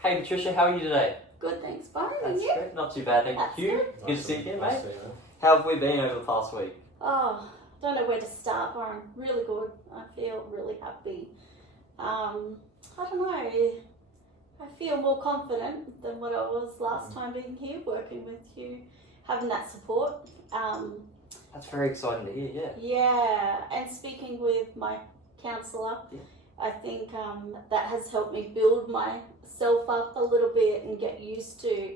Hey Patricia, how are you today? Good, thanks, Byron. That's And you? great. Not too bad, thank you. Hugh, good to see you again, mate. Nice to see you, How have we been over the past week? Oh, don't know where to start, Byron. Really good. I feel really happy. I don't know. I feel more confident than what I was last time being here, working with you, having that support. That's very exciting to hear, yeah. Yeah, and speaking with my counsellor, Yeah. I think that has helped me build myself up a little bit and get used to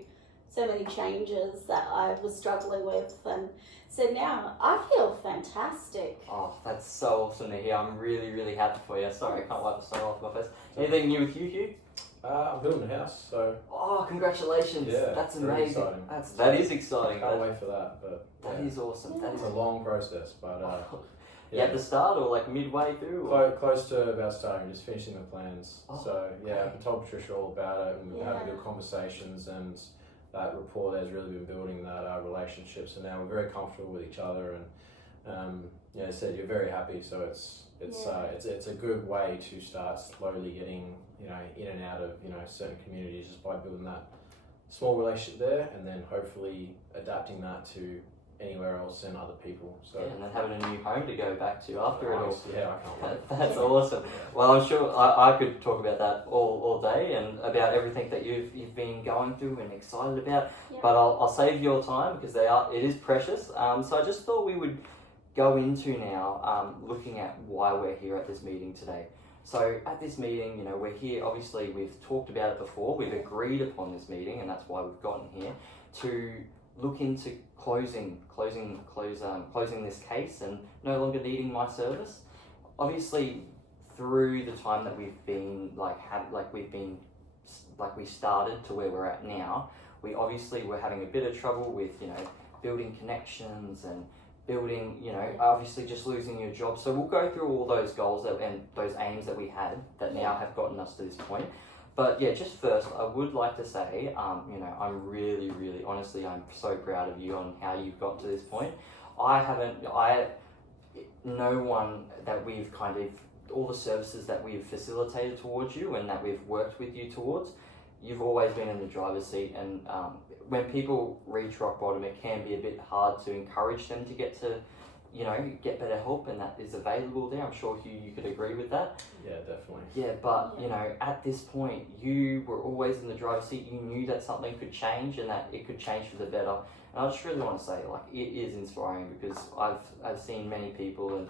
so many changes that I was struggling with. And so now I feel fantastic. Oh, that's so awesome to hear. I'm really, really happy for you. Sorry, I can't wipe the snow off my face. Anything new with you, Hugh? I'm building a house, so Oh, congratulations. Yeah, That's very amazing. exciting. That is exciting. can't wait for that. But That is awesome. That is it's a long process, but You at the start or like midway through? close to about starting, just finishing the plans. Oh, so yeah, great. I told Patricia all about it, and we've Yeah. had good conversations, and that rapport has really been building that relationship. So now we're very comfortable with each other, and I said you're very happy. So it's a good way to start slowly getting in and out of certain communities just by building that small relationship there, and then hopefully adapting that to anywhere else and other people. So Yeah, and then having a new home to go back to after it all. Yeah, I can't wait. That's awesome. Well, I'm sure I could talk about that all day and about everything that you've been going through and excited about. Yeah. But I'll save your time because it is precious. So I just thought we would go into now looking at why we're here at this meeting today. So at this meeting, we're here. Obviously, we've talked about it before. We've agreed upon this meeting, and that's why we've gotten here to look into closing this case and no longer needing my service. Obviously, through the time that we've been we started to where we're at now, we obviously were having a bit of trouble with building connections and building obviously just losing your job. So we'll go through all those goals and those aims that we had that now have gotten us to this point. But yeah, just first, I would like to say, I'm really, really, honestly, I'm so proud of you on how you've got to this point. No one that we've all the services that we've facilitated towards you and that we've worked with you towards, you've always been in the driver's seat. And when people reach rock bottom, it can be a bit hard to encourage them to get better help, and that is available there. I'm sure Hugh, you could agree with that. Yeah, definitely. Yeah, but at this point, you were always in the driver's seat. You knew that something could change and that it could change for the better. And I just really want to say, it is inspiring because I've seen many people, and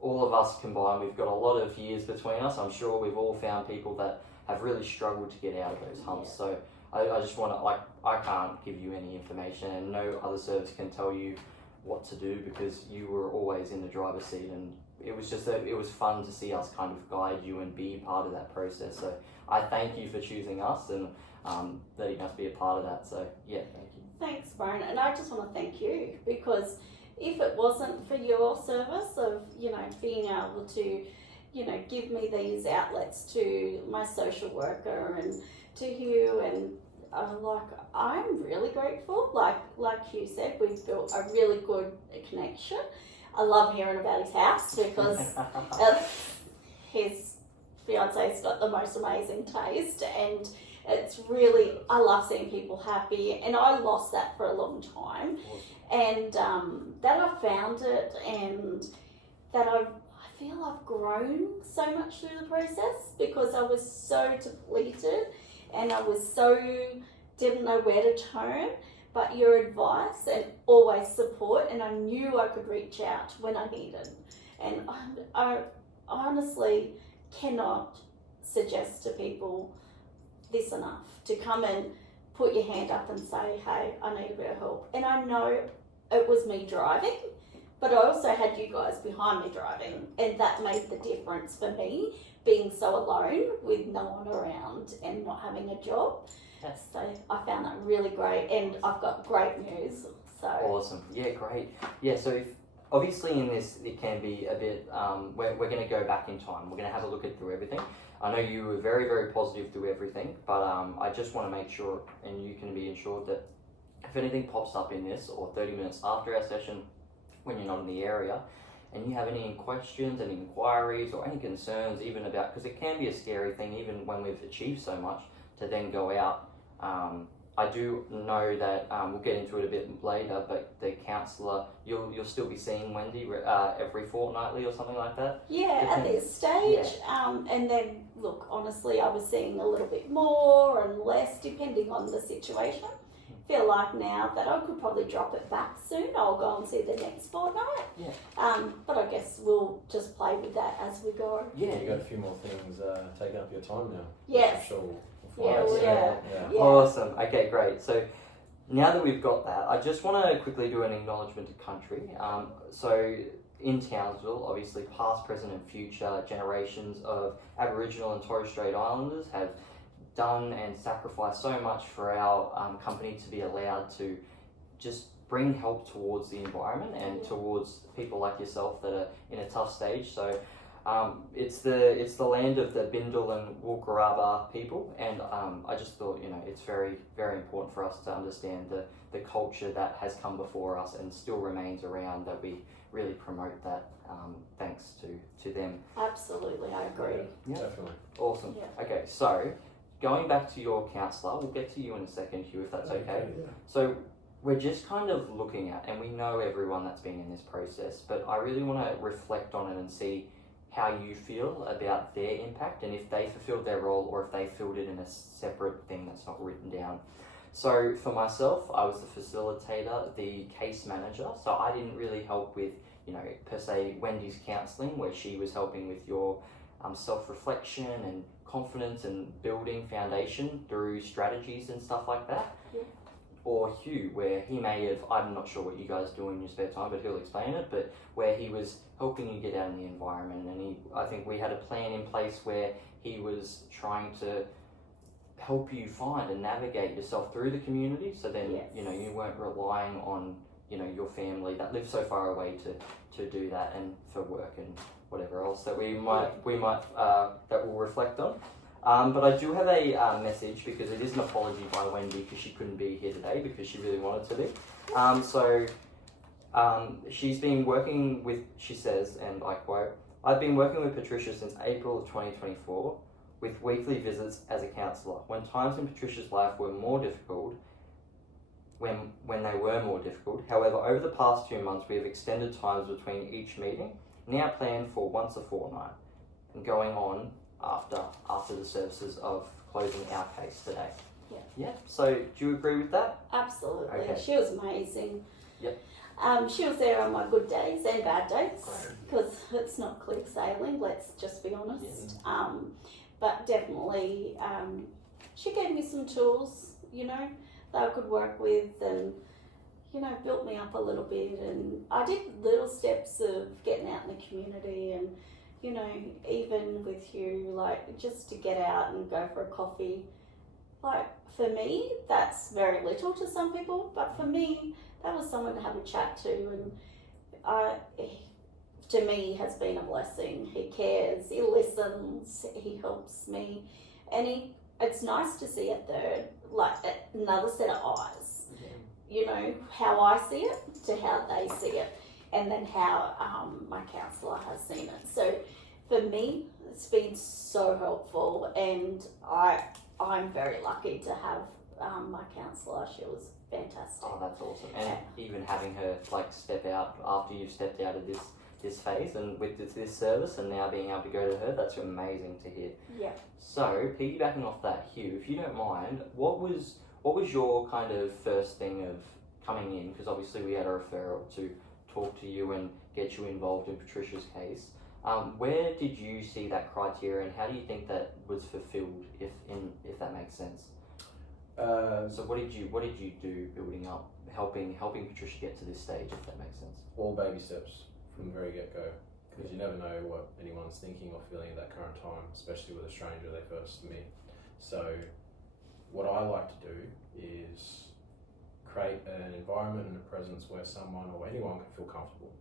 all of us combined, we've got a lot of years between us. I'm sure we've all found people that have really struggled to get out of those humps. So I just want to, I can't give you any information, and no other service can tell you what to do because you were always in the driver's seat, and it was just it was fun to see us kind of guide you and be part of that process. So I thank you for choosing us and letting us be a part of that. So yeah, thank you. Thanks, Byron. And I just want to thank you because if it wasn't for your service of, being able to, give me these outlets to my social worker and to Hugh, and I'm really grateful. Like Hugh said, we've built a really good connection. I love hearing about his house because his fiance's got the most amazing taste, and it's really, I love seeing people happy, and I lost that for a long time. And that I found it, and that I feel I've grown so much through the process because I was so depleted and I was didn't know where to turn. But your advice and always support, and I knew I could reach out when I needed. And I honestly cannot suggest to people this enough, to come and put your hand up and say, hey, I need a bit of help. And I know it was me driving, but I also had you guys behind me driving, and that made the difference for me, being so alone with no one around and not having a job. Yes. So I found that really great, and I've got great news. So Awesome. Yeah, great. Yeah, so obviously in this, it can be a bit, we're going to go back in time. We're going to have a look through everything. I know you were very, very positive through everything, but I just want to make sure, and you can be ensured that if anything pops up in this, or 30 minutes after our session, when you're not in the area, and you have any questions, any inquiries, or any concerns, even about, because it can be a scary thing, even when we've achieved so much, to then go out. I do know that we'll get into it a bit later, but the counsellor, you'll still be seeing Wendy every fortnightly or something like that? Yeah, at this stage. And then, look, honestly, I was seeing a little bit more and less depending on the situation. Feel like now that I could probably drop it back soon. I'll go and see the next fortnight. Yeah. But I guess we'll just play with that as we go. Yeah. You got a few more things taking up your time now. Yes. I'm sure Yeah, we'll find out. yeah. Awesome. Okay, great. So now that we've got that, I just want to quickly do an acknowledgement to country. So in Townsville, obviously past, present and future generations of Aboriginal and Torres Strait Islanders have done and sacrificed so much for our company to be allowed to just bring help towards the environment and towards people like yourself that are in a tough stage. So it's the land of the Bindal and Wulkuraba people, and I just thought, it's very, very important for us to understand the culture that has come before us and still remains around, that we really promote that, thanks to them. Absolutely, I agree. Yeah. Definitely. Awesome. Yeah. Okay, so going back to your counsellor, we'll get to you in a second, Hugh, if that's okay. Yeah. So we're just kind of looking at, and we know everyone that's been in this process, but I really want to reflect on it and see how you feel about their impact and if they fulfilled their role or if they filled it in a separate thing that's not written down. So for myself, I was the facilitator, the case manager, so I didn't really help with, per se, Wendy's counselling, where she was helping with your self-reflection and confidence and building foundation through strategies and stuff like that. Yeah. Or Hugh, where he may have, I'm not sure what you guys do in your spare time, but he'll explain it, but where he was helping you get out in the environment, and I think we had a plan in place where he was trying to help you find and navigate yourself through the community, so then, Yes. You weren't relying on, your family that lives so far away to do that, and for work and whatever else that we might that we'll reflect on. But I do have a message, because it is an apology by Wendy because she couldn't be here today because she really wanted to be. She's been working with, she says, and I quote, "I've been working with Patricia since April of 2024 with weekly visits as a counsellor. When times in Patricia's life were more difficult, when they were more difficult. However, over the past 2 months, we have extended times between each meeting, now planned for once a fortnight, and going on after the services of closing our case today." Yeah. Yeah. So do you agree with that? Absolutely. Okay. She was amazing. Yep. She was there on my good days and bad days, because it's not clear sailing, let's just be honest. But definitely, she gave me some tools, that I could work with, and, built me up a little bit. And I did little steps of getting out in the community, and, even with you, like, just to get out and go for a coffee. Like, for me, that's very little to some people, but for me, that was someone to have a chat to, and to me, has been a blessing. He cares, he listens, he helps me, and it's nice to see another set of eyes. How I see it to how they see it, and then how my counsellor has seen it. So for me, it's been so helpful, and I'm very lucky to have my counsellor. She was fantastic. Oh, that's awesome. And even having her step out after you've stepped out of this phase and with this service, and now being able to go to her, that's amazing to hear. Yeah. So piggybacking off that, Hugh, if you don't mind, what was your kind of first thing of coming in? Because obviously we had a referral to talk to you and get you involved in Patricia's case. Where did you see that criteria, and how do you think that was fulfilled, if that makes sense? So what did you do building up, helping Patricia get to this stage, if that makes sense? All baby steps from the very get-go, because you never know what anyone's thinking or feeling at that current time, especially with a stranger they first meet. So what I like to do is create an environment and a presence where someone or anyone can feel comfortable.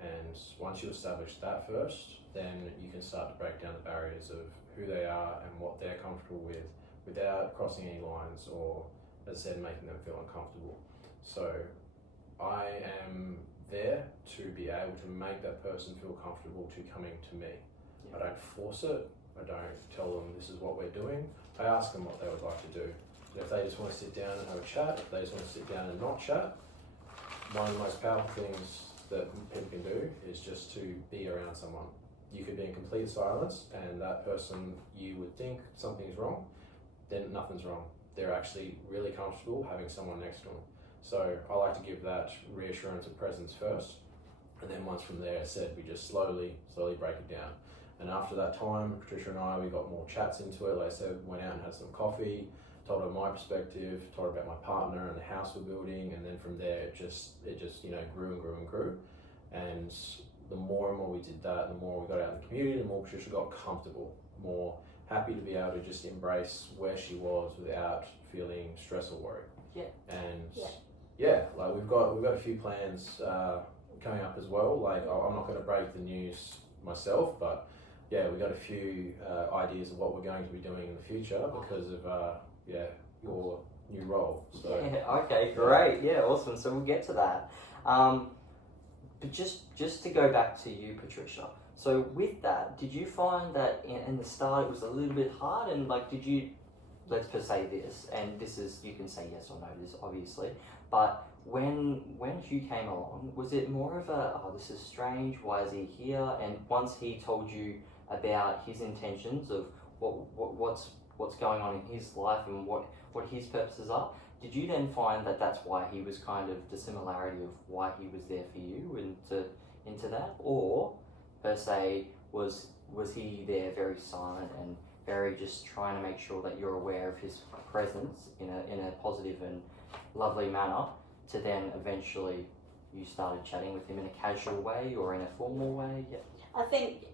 And once you establish that first, then you can start to break down the barriers of who they are and what they're comfortable with, without crossing any lines or, as I said, making them feel uncomfortable. So I am there to be able to make that person feel comfortable to coming to me. I don't force it. I don't tell them this is what we're doing. I ask them what they would like to do. And if they just want to sit down and have a chat, if they just want to sit down and not chat, one of the most powerful things that people can do is just to be around someone. You could be in complete silence and that person, you would think something's wrong, then nothing's wrong. They're actually really comfortable having someone next to them. So I like to give that reassurance of presence first. And then once from there, as said, we just slowly break it down. And after that time, Patricia and I, we got more chats into it. Like I said, went out and had some coffee, told her my perspective, told her about my partner and the house we're building. And then from there, it just grew and grew and grew. And the more and more we did that, the more we got out in the community, the more Patricia got comfortable, more happy to be able to just embrace where she was without feeling stress or worry. Yeah. And like we've got a few plans coming up as well. Like I'm not going to break the news myself, but yeah, we've got a few ideas of what we're going to be doing in the future because of your new role. So yeah, okay, great. Yeah, awesome. So we'll get to that. But just to go back to you, Patricia. So with that, did you find that in the start it was a little bit hard, and like did you, let's per say this, and this is, you can say yes or no to this obviously, but when Hugh came along, was it more of a, oh, this is strange, why is he here? And once he told you about his intentions of what's going on in his life and what his purposes are, did you then find that that's why he was kind of the similarity of why he was there for you into that? Or per se, was he there very silent and very just trying to make sure that you're aware of his presence in a positive and lovely manner, to then eventually you started chatting with him in a casual way or in a formal way? Yeah. I think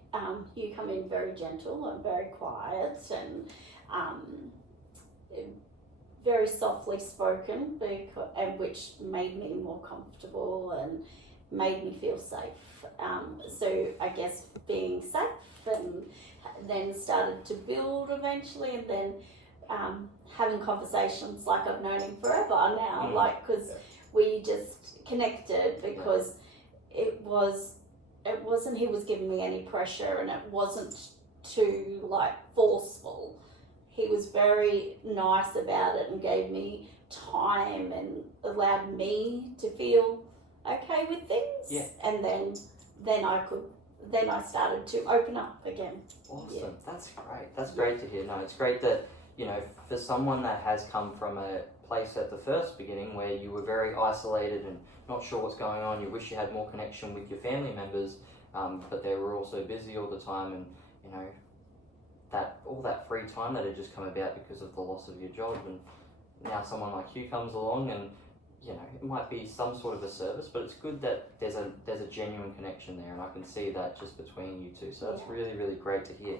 you come in very gentle and very quiet and very softly spoken, and which made me more comfortable and made me feel safe. So I guess being safe, and then started to build eventually, and then having conversations like I've known him forever now, like, because we just connected because it wasn't he was giving me any pressure, and it wasn't too like forceful. He was very nice about it and gave me time and allowed me to feel okay with things. Yeah. And then I started to open up again. Awesome. Yeah. That's great. That's great to hear. No, it's great that, for someone that has come from a place at the first beginning where you were very isolated and not sure what's going on, you wish you had more connection with your family members, but they were also busy all the time, and that all that free time that had just come about because of the loss of your job, and now someone like you comes along, and it might be some sort of a service, but it's good that there's a genuine connection there, and I can see that just between you two. So that's really, really great to hear.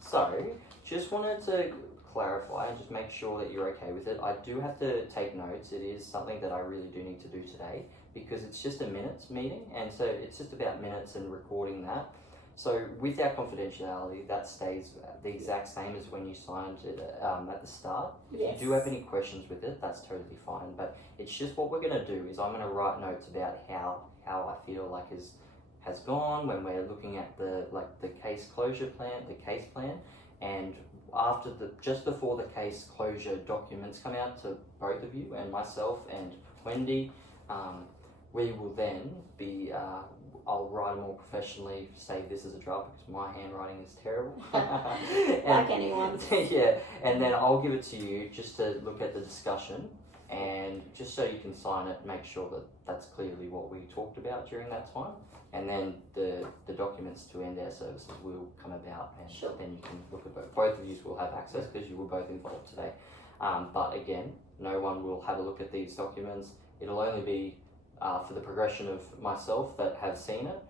So just wanted to clarify and just make sure that you're okay with it. I do have to take notes. It is something that I really do need to do today because it's just a minutes meeting, and so it's just about minutes and recording that. So with our confidentiality, that stays the exact same as when you signed it at the start. If you do have any questions with it, that's totally fine. But it's just what we're going to do is I'm going to write notes about how I feel like has gone when we're looking at the case closure plan, the case plan, and after just before the case closure documents come out to both of you and myself and Wendy, we will then be. I'll write more professionally, say this is a draft because my handwriting is terrible. Like anyone's. Yeah, and then I'll give it to you just to look at the discussion, and just so you can sign it, make sure that that's clearly what we talked about during that time. And then the documents to end our services will come about, and then you can look at both of you will have access because you were both involved today. But again, no one will have a look at these documents. It'll only be for the progression of myself that have seen it.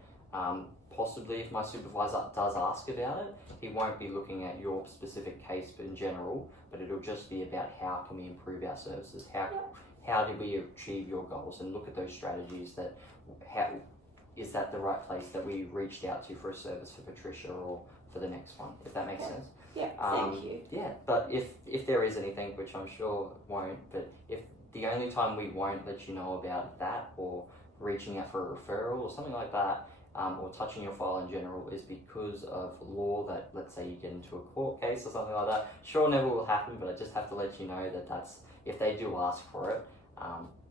Possibly if my supervisor does ask about it, he won't be looking at your specific case in general, but it'll just be about how can we improve our services, how did we achieve your goals, and look at those strategies that, how is that the right place that we reached out to for a service for Patricia or for the next one, if that makes sense. Yeah, thank you. Yeah, but if there is anything, which I'm sure won't, but if the only time we won't let you know about that or reaching out for a referral or something like that or touching your file in general is because of law that, let's say you get into a court case or something like that, sure, never will happen, but I just have to let you know that that's, if they do ask for it,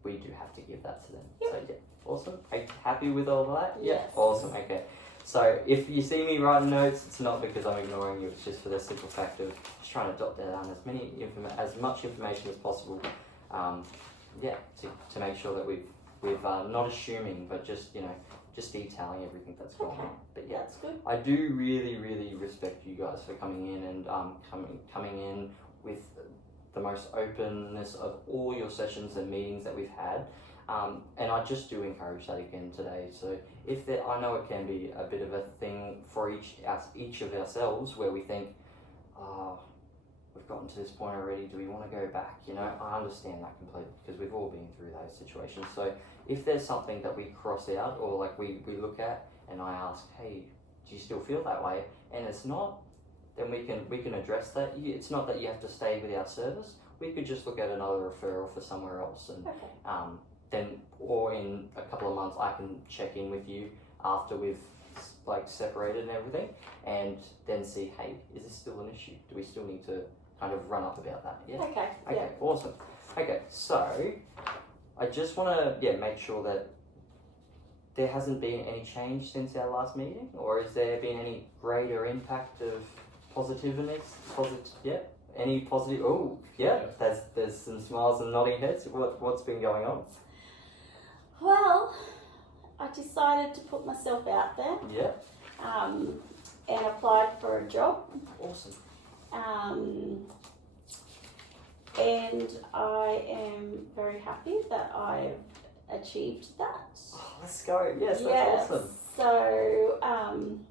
we do have to give that to them. Yep. So yeah, awesome. Are you happy with all of that? Yes. Yeah, awesome. Okay. So if you see me writing notes, it's not because I'm ignoring you. It's just for the simple fact of just trying to jot down as much information as possible. To make sure that we've not assuming, but just just detailing everything that's going on. But yeah, That's good. I do really respect you guys for coming in and coming in with the most openness of all your sessions and meetings that we've had. And I just do encourage that again today. So I know it can be a bit of a thing for each of ourselves where we think, we've gotten to this point already, do we want to go back? I understand that completely because we've all been through those situations. So if there's something that we cross out or like we look at and I ask, hey, do you still feel that way? And it's not, then we can address that. It's not that you have to stay with our service. We could just look at another referral for somewhere else, and then, or in a couple of months, I can check in with you after we've separated and everything, and then see, hey, is this still an issue? Do we still need to kind of run up about that? Yeah. Okay. Okay. Awesome. Okay. So I just want to make sure that there hasn't been any change since our last meeting, or has there been any greater impact of positiveness? Any positive? Oh, yeah. There's some smiles and nodding heads. What's been going on? Well, I decided to put myself out there. Yeah. And applied for a job. Awesome. And I am very happy that I've achieved that. Oh, let's go. Yes, that's awesome. So, I'm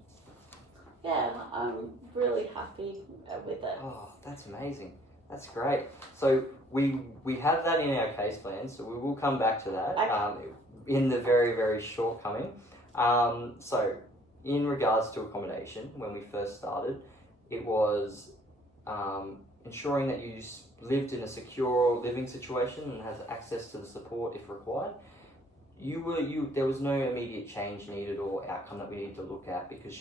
really happy with it. Oh, that's amazing. That's great. So we have that in our case plan, so we will come back to that in the very short coming. So in regards to accommodation, when we first started, it was ensuring that you lived in a secure living situation and has access to the support if required. There was no immediate change needed or outcome that we need to look at because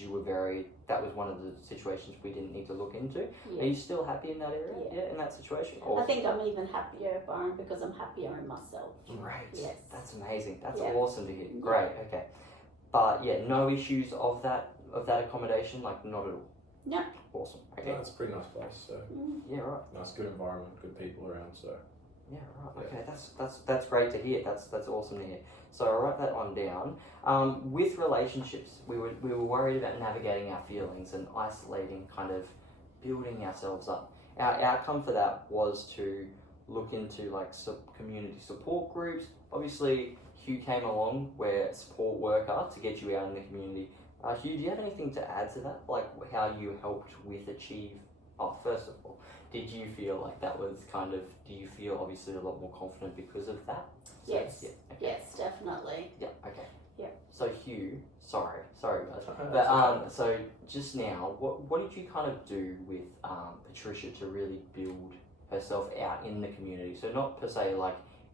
that was one of the situations we didn't need to look into. Yeah. Are you still happy in that area? Yeah, in that situation? Awesome. I think I'm even happier, Byron, because I'm happier in myself. Great. Yes. That's amazing. That's awesome to hear. Great. Okay. But no issues of that accommodation, not at all. No. Awesome. Okay. No, it's a pretty nice place. So Yeah, right. nice, good environment, good people around. So Yeah, right. Okay, that's great to hear. That's awesome to hear. So I'll write that one down. With relationships, we were worried about navigating our feelings and isolating, kind of building ourselves up. Our outcome for that was to look into community support groups. Obviously, Hugh came along, where support worker to get you out in the community. Hugh, do you have anything to add to that? Like how you helped with achieve? Oh, first of all, did you feel like that was do you feel obviously a lot more confident because of that? So, Yes. Yeah, okay. Yes, definitely. Yeah, okay. Yeah. So Hugh, sorry guys. That's But so just now, what did you kind of do with Patricia to really build herself out in the community? So not per se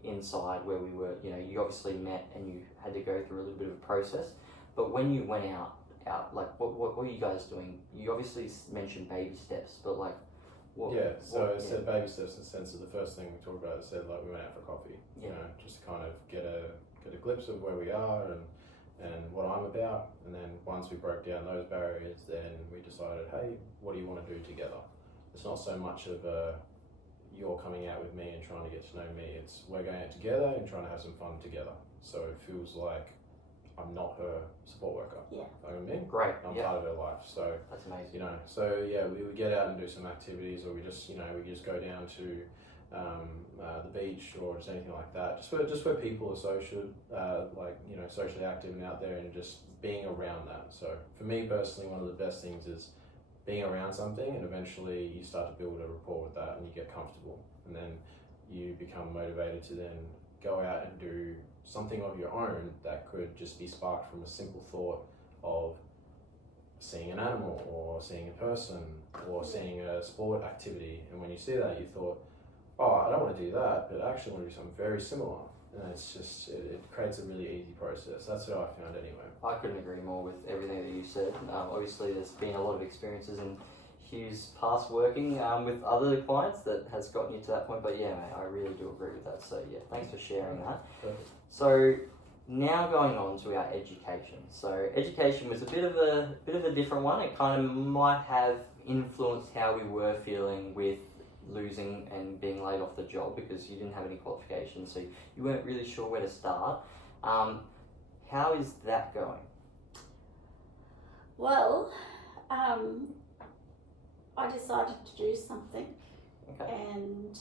inside where we were, you obviously met and you had to go through a little bit of a process, but when you went out, what were you guys doing? You obviously mentioned baby steps, but it said baby steps in the sense of the first thing we talked about. It said we went out for coffee, just to kind of get a glimpse of where we are and what I'm about. And then once we broke down those barriers, then we decided, hey, what do you want to do together? It's not so much of you're coming out with me and trying to get to know me. It's we're going out together and trying to have some fun together. So it feels like I'm not her support worker. Yeah. You know what I mean? Great. I'm part of her life. So that's amazing. We would get out and do some activities, or we just go down to the beach or just anything like that. Just where people are socially active and out there, and just being around that. So for me personally, one of the best things is being around something, and eventually you start to build a rapport with that, and you get comfortable, and then you become motivated to then go out and do something of your own that could just be sparked from a simple thought of seeing an animal or seeing a person or seeing a sport activity. And when you see that, you thought, oh, I don't want to do that, but I actually want to do something very similar. and it's just it creates a really easy process. That's what I found anyway. I couldn't agree more with everything that you said. Obviously, there's been a lot of experiences in Hugh's past working with other clients that has gotten you to that point. But yeah, mate, I really do agree with that. So yeah, thanks for sharing that. Perfect. So now going on to our education. So education was a bit of a different one. It kind of might have influenced how we were feeling with losing and being laid off the job because you didn't have any qualifications, so you weren't really sure where to start. How is that going? Well, I decided to do something and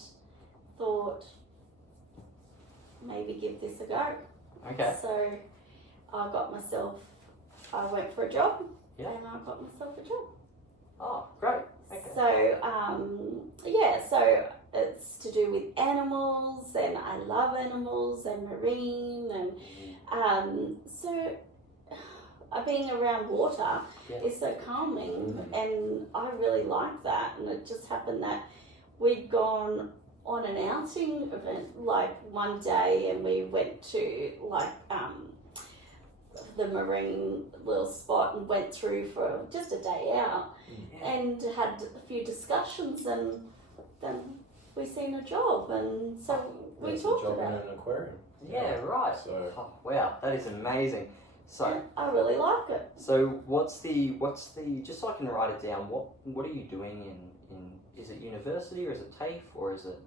thought maybe give this a go. Okay. So I went for a job Yeah. and I got myself a job. Oh, great. Okay. So it's to do with animals, and I love animals and marine, and so being around water is so calming, and I really like that. And it just happened that we'd gone on an outing event like one day, and we went to the marine little spot and went through for just a day out and had a few discussions, and then we seen a job, and so we talked a job about in it. an aquarium. Yeah, right. So Oh, wow, that is amazing. So And I really like it. so what's the just so I can write it down, what are you doing in is it university or is it TAFE or is it?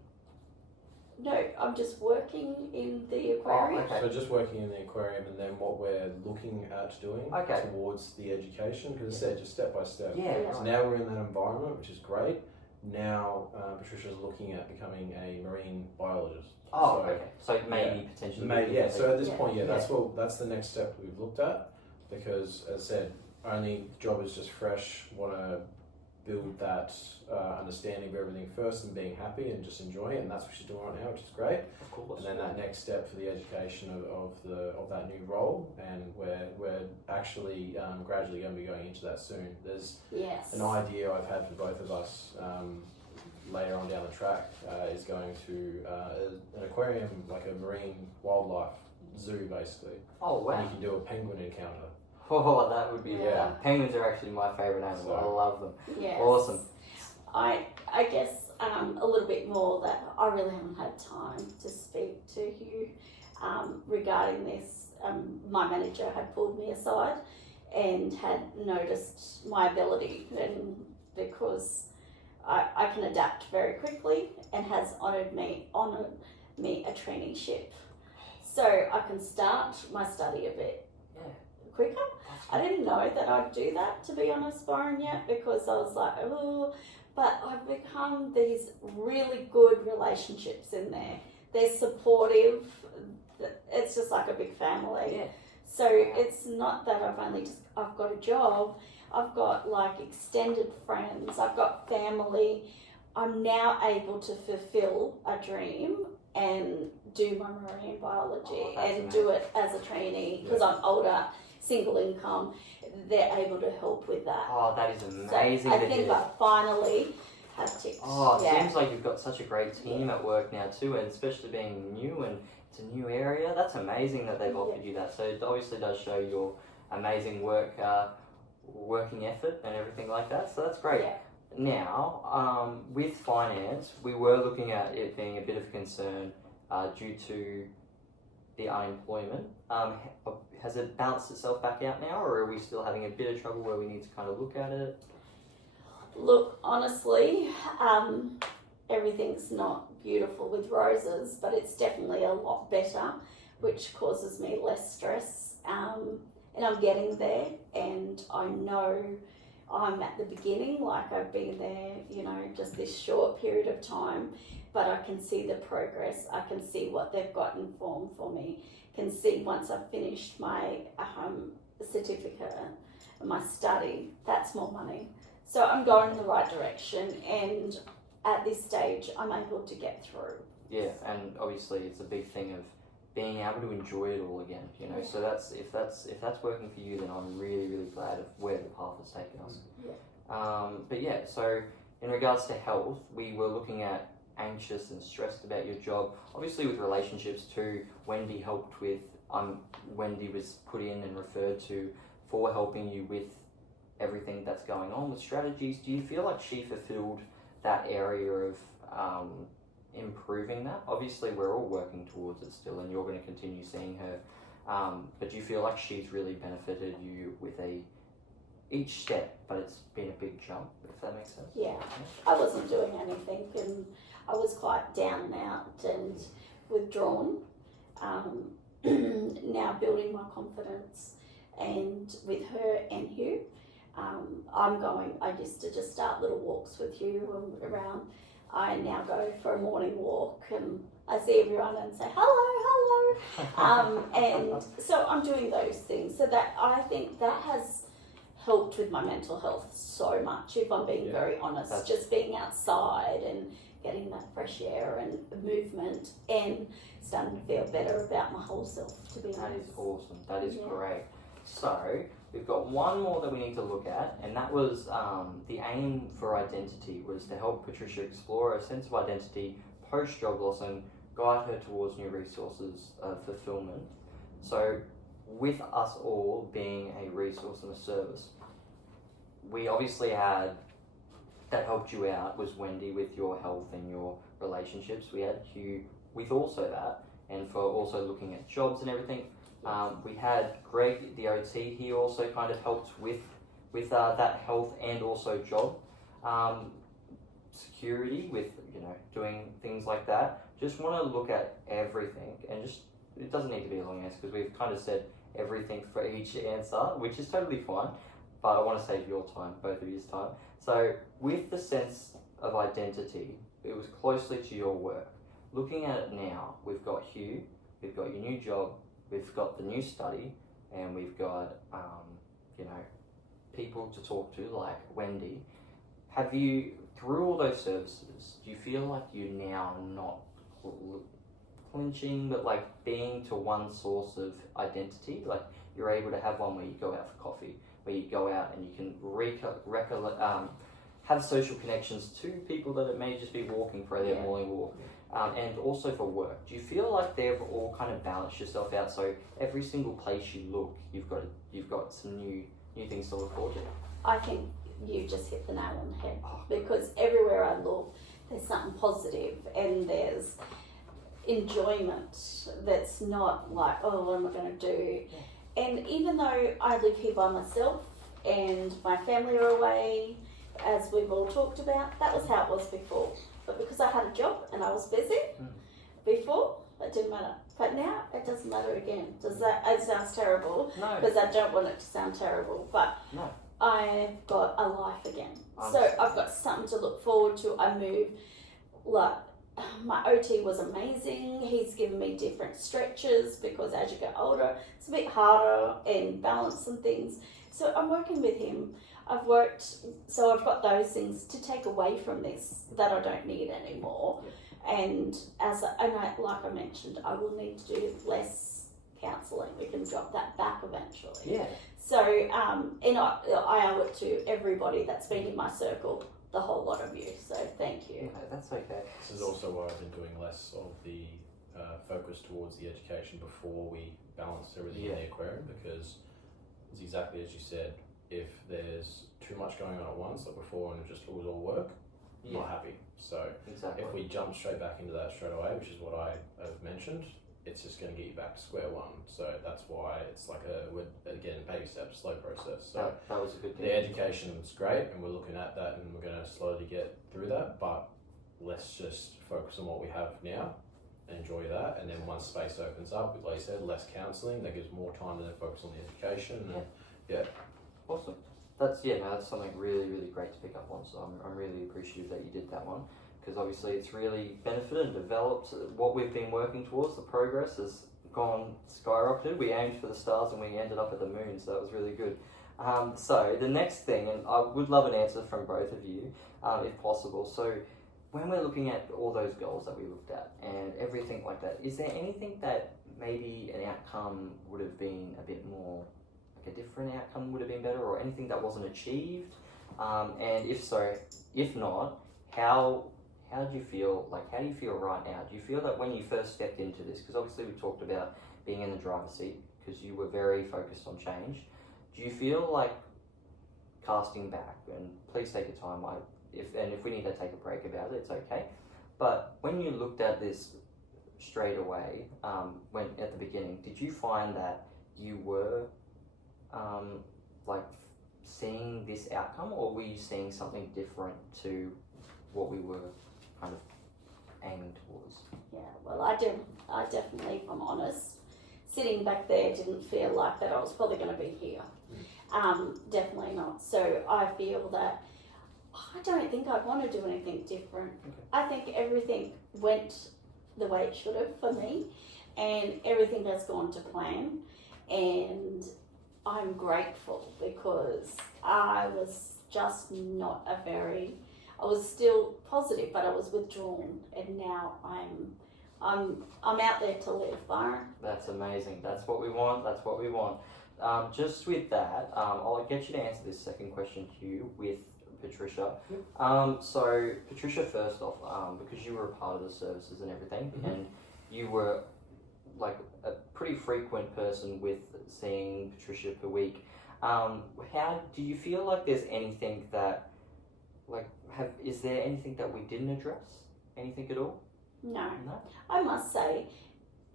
No, I'm just working in the aquarium. Okay. So just working in the aquarium, and then what we're looking at doing towards the education, because I said just step by step. Yeah. So now we're in that environment, which is great. Now Patricia's looking at becoming a marine biologist. Oh, So, okay. So maybe potentially. Yeah. So at this Yeah. point, that's the next step we've looked at, because as I said, only job is just fresh. Want to build that understanding of everything first and being happy and just enjoying it, and that's what she's doing right now, which is great. Of course. And then that next step for the education of that new role, and we're actually gradually going to be going into that soon. There's Yes. an idea I've had for both of us later on down the track is going to an aquarium, like a marine wildlife zoo, basically. Oh wow. And you can do a penguin encounter. Oh, that would be Yeah. Penguins are actually my favourite animal. So- I love them. Yes. Awesome. I guess a little bit more that I really haven't had time to speak to Hugh regarding this. My manager had pulled me aside and had noticed my ability, and because I can adapt very quickly, and has honoured me a traineeship, so I can start my study a bit quicker. I didn't know that I'd do that, to be honest, Byron, yet, because I was like, oh, but I've become these really good relationships in there. They're supportive. It's just like a big family. Yeah. So it's not that I've got a job. I've got like extended friends. I've got family. I'm now able to fulfill a dream and do my marine biology and do it as a trainee, because I'm older, single income. They're able to help with that. Oh, that is amazing. So I think I finally have ticked. Oh, it seems like you've got such a great team at work now too, and especially being new and it's a new area. That's amazing that they've offered you that. So it obviously does show your amazing working effort and everything like that. So that's great. Yeah. Now, with finance, we were looking at it being a bit of concern due to the unemployment. Has it balanced itself back out now, or are we still having a bit of trouble where we need to kind of look at it? Look, honestly, everything's not beautiful with roses, but it's definitely a lot better, which causes me less stress. And I'm getting there, and I know I'm at the beginning, like I've been there, just this short period of time, but I can see the progress. I can see what they've got in form for me. Can see once I've finished my certificate, my study, that's more money. So I'm going in the right direction, and at this stage, I'm able to get through. Yeah, and obviously it's a big thing of being able to enjoy it all again, So if that's working for you, then I'm really, really glad of where the path has taken us. Yeah. But yeah, so in regards to health, we were looking at anxious and stressed about your job. Obviously with relationships too, Wendy helped with, Wendy was put in and referred to for helping you with everything that's going on with strategies. Do you feel like she fulfilled that area of improving that? Obviously we're all working towards it still, and you're going to continue seeing her, but do you feel like she's really benefited you with each step, but it's been a big jump, if that makes sense? Yeah, I wasn't doing anything, and I was quite down and out and withdrawn. Now building my confidence, and with her and Hugh, I used to just start little walks with Hugh around. I now go for a morning walk, and I see everyone and say hello, and so I'm doing those things. So that, I think that has helped with my mental health so much, if I'm being very honest. Just being outside and getting that fresh air and movement, and starting to feel better about my whole self, to be honest. That is awesome. That is great. So we've got one more that we need to look at, and that was the aim for identity was to help Patricia explore a sense of identity post-job loss and guide her towards new resources of fulfillment. So with us all being a resource and a service, we obviously had, that helped you out was Wendy with your health and your relationships. We had Hugh with also that, and for also looking at jobs and everything. We had Greg, the OT, he also kind of helped with that health and also job security, with, you know, doing things like that. Just want to look at everything, and just, it doesn't need to be a long answer because we've kind of said everything for each answer, which is totally fine, but I want to save your time, both of yours time. So with the sense of identity, it was closely to your work. Looking at it now, we've got Hugh, we've got your new job, we've got the new study, and we've got, you know, people to talk to like Wendy. Have you, through all those services, do you feel like you're now not clinching, but like being to one source of identity? Like you're able to have one where you go out for coffee, where you go out and you can have social connections to people that it may just be walking for their morning walk. And also for work, do you feel like they've all kind of balanced yourself out? So every single place you look, you've got some new things to look forward to. I think you just hit the nail on the head, because everywhere I look, there's something positive, and there's enjoyment that's not like, oh, what am I going to do? And even though I live here by myself and my family are away, as we've all talked about, that was how it was before. But because I had a job and I was busy before, it didn't matter. But now it doesn't matter again. It sounds terrible? No. Because I don't want it to sound terrible. But no. I've got a life again. So I've got something to look forward to. I move, like, my OT was amazing. He's given me different stretches, because as you get older, it's a bit harder and balance and things. So I'm working with him. I've got those things to take away from this that I don't need anymore. And like I mentioned, I will need to do less counselling. We can drop that back eventually. Yeah. So, and I owe it to everybody that's been in my circle, the whole lot of you. So thank you. No, that's okay. This is also why I've been doing less of the focus towards the education before we balanced everything in the aquarium, because it's exactly as you said. If there's too much going on at once, like before, and it was all work, I'm not happy. So if we jump straight back into that straight away, which is what I have mentioned, it's just going to get you back to square one. So that's why it's like again, baby steps, slow process. So that was a good thing. The education is great, and we're looking at that, and we're going to slowly get through that. But let's just focus on what we have now and enjoy that. And then once space opens up, like you said, less counselling, that gives more time to then focus on the education. And, Awesome. That's something really, really great to pick up on. So I'm really appreciative that you did that one, because obviously it's really benefited and developed what we've been working towards. The progress has gone skyrocketed. We aimed for the stars and we ended up at the moon, so that was really good. So the next thing, and I would love an answer from both of you, if possible. So when we're looking at all those goals that we looked at and everything like that, is there anything that maybe an outcome would have been a bit more, a different outcome would have been better, or anything that wasn't achieved? And if so, if not, how how do you feel? Like, how do you feel right now? Do you feel that when you first stepped into this, because obviously we talked about being in the driver's seat because you were very focused on change. Do you feel like casting back? And please take your time. If we need to take a break about it, it's okay. But when you looked at this straight away, when at the beginning, did you find that you were like seeing this outcome, or were you seeing something different to what we were kind of aiming towards? Yeah, well, I definitely, if I'm honest, sitting back there didn't feel like that I was probably going to be here. Definitely not. So I feel that I don't think I want to do anything different. Okay. I think everything went the way it should have for me, and everything has gone to plan, and I'm grateful because I was just not I was still positive, but I was withdrawn, and now I'm out there to live, Byron. That's amazing. That's what we want. That's what we want. Just with that, I'll get you to answer this second question, Hugh, with Patricia. So Patricia, first off, because you were a part of the services and everything, and you were like a pretty frequent person with seeing Patricia per week. How do you feel like there's anything that, like, is there anything that we didn't address? Anything at all? No. No? I must say,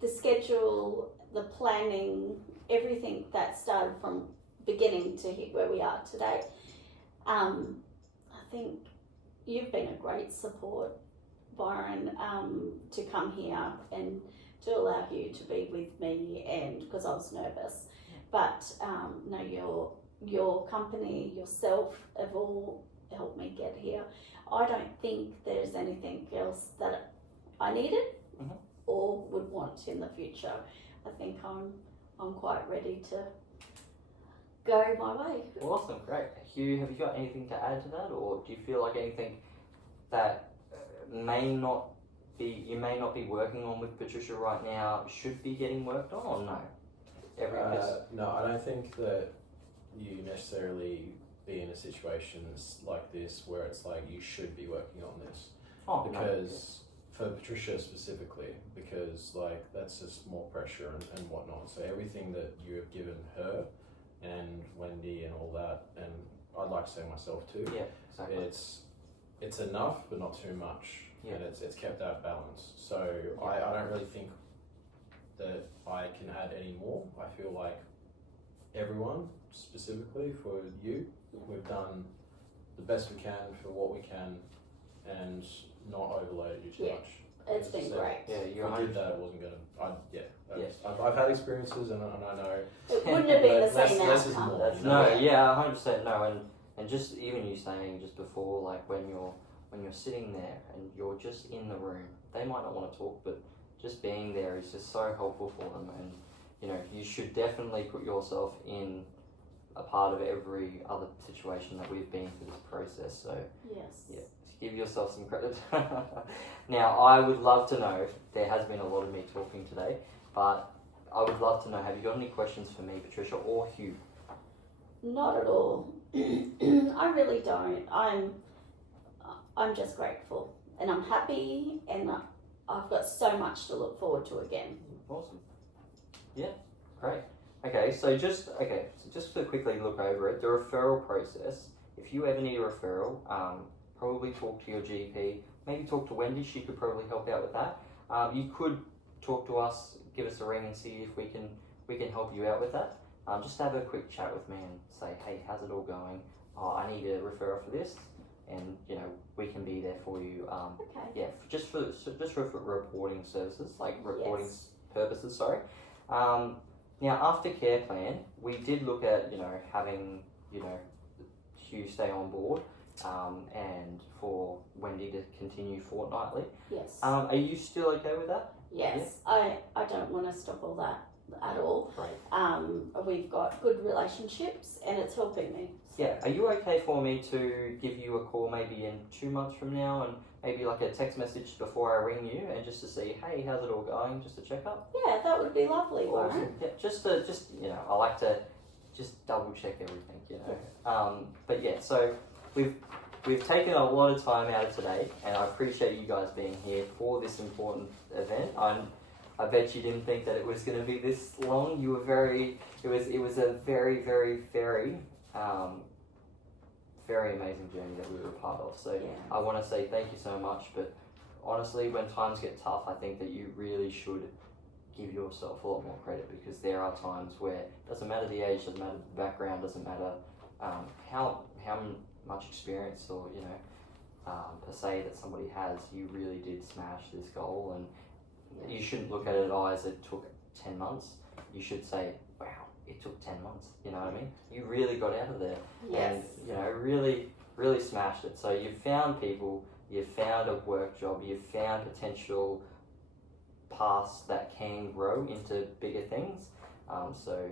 the schedule, the planning, everything that started from beginning to where we are today, I think you've been a great support, Byron, to come here and to allow you to be with me, and because I was nervous. But no, your company, yourself have all helped me get here. I don't think there's anything else that I needed or would want in the future. I think I'm quite ready to go my way. Awesome, great. Hugh, have you got anything to add to that, or do you feel like anything that you may not be working on with Patricia right now should be getting worked on, or no? No, I don't think that you necessarily be in a situation like this where it's like you should be working on this. Because for Patricia specifically, because like that's just more pressure and whatnot. So everything that you have given her and Wendy and all that, and I'd like to say myself too. Yeah, exactly. It's enough, but not too much. Yeah. And it's kept that balance. So I don't really think that I can add any more. I feel like everyone, specifically for you, we've done the best we can for what we can and not overloaded you too much. It's been great. Yeah, If I did that, it wasn't going to. I've had experiences and I know. It wouldn't have been the same less is outcome. more. No, 100% no, and just even you saying just before, like when you're sitting there and you're just in the room, they might not want to talk, but just being there is just so helpful for them, and you should definitely put yourself in a part of every other situation that we've been through this process. So yes, give yourself some credit. Now, I would love to know, there has been a lot of me talking today, but I would love to know, have you got any questions for me, Patricia or Hugh? Not at all. I really don't. I'm just grateful, and I'm happy, and I've got so much to look forward to again. Awesome. Yeah, great. Okay, so just to quickly look over it, the referral process. If you ever need a referral, probably talk to your GP. Maybe talk to Wendy. She could probably help out with that. You could talk to us, give us a ring, and see if we can help you out with that. Just have a quick chat with me and say, hey, how's it all going? Oh, I need a referral for this, and we can be there for you. Okay. Yeah, just for reporting services, like reporting purposes. Sorry. Now, after care plan, we did look at having Hugh stay on board, and for Wendy to continue fortnightly. Yes. Are you still okay with that? Yes. I don't want to stop all that at all. Right. We've got good relationships, and it's helping me. Yeah. Are you okay for me to give you a call maybe in 2 months from now, and maybe like a text message before I ring you, and just to see, hey, how's it all going? Just to check up. Yeah, that would be lovely, Byron. Awesome. Yeah. Just I like to just double check everything. But yeah, so we've we've taken a lot of time out of today, and I appreciate you guys being here for this important event. I bet you didn't think that it was going to be this long. You were it was a very, very, very, very amazing journey that we were a part of. So I want to say thank you so much, but honestly, when times get tough, I think that you really should give yourself a lot more credit, because there are times where it doesn't matter the age, doesn't matter the background, doesn't matter how much experience or per se that somebody has, you really did smash this goal. And you shouldn't look at it as it took 10 months. You should say, wow, it took 10 months. You know what I mean? You really got out of there. Yes. And really, really smashed it. So you found people, you found a work job, you found potential paths that can grow into bigger things. So,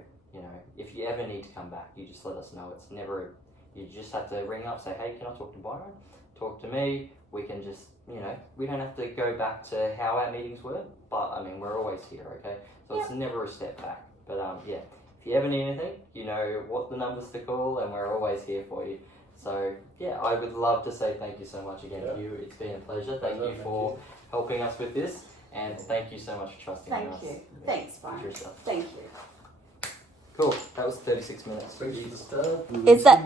if you ever need to come back, you just let us know. It's never, you just have to ring up, say, hey, can I talk to Byron? Talk to me. We can just, we don't have to go back to how our meetings were, but I mean, we're always here, okay? So it's never a step back. But if you ever need anything, you know what the numbers to call, and we're always here for you. So I would love to say thank you so much again, Hugh. It's been a pleasure. Thank you for helping us with this, and thank you so much for trusting in us. Thank you. Thanks, Byron. Patricia. Thank you. Cool. That was 36 minutes. Is Is that- that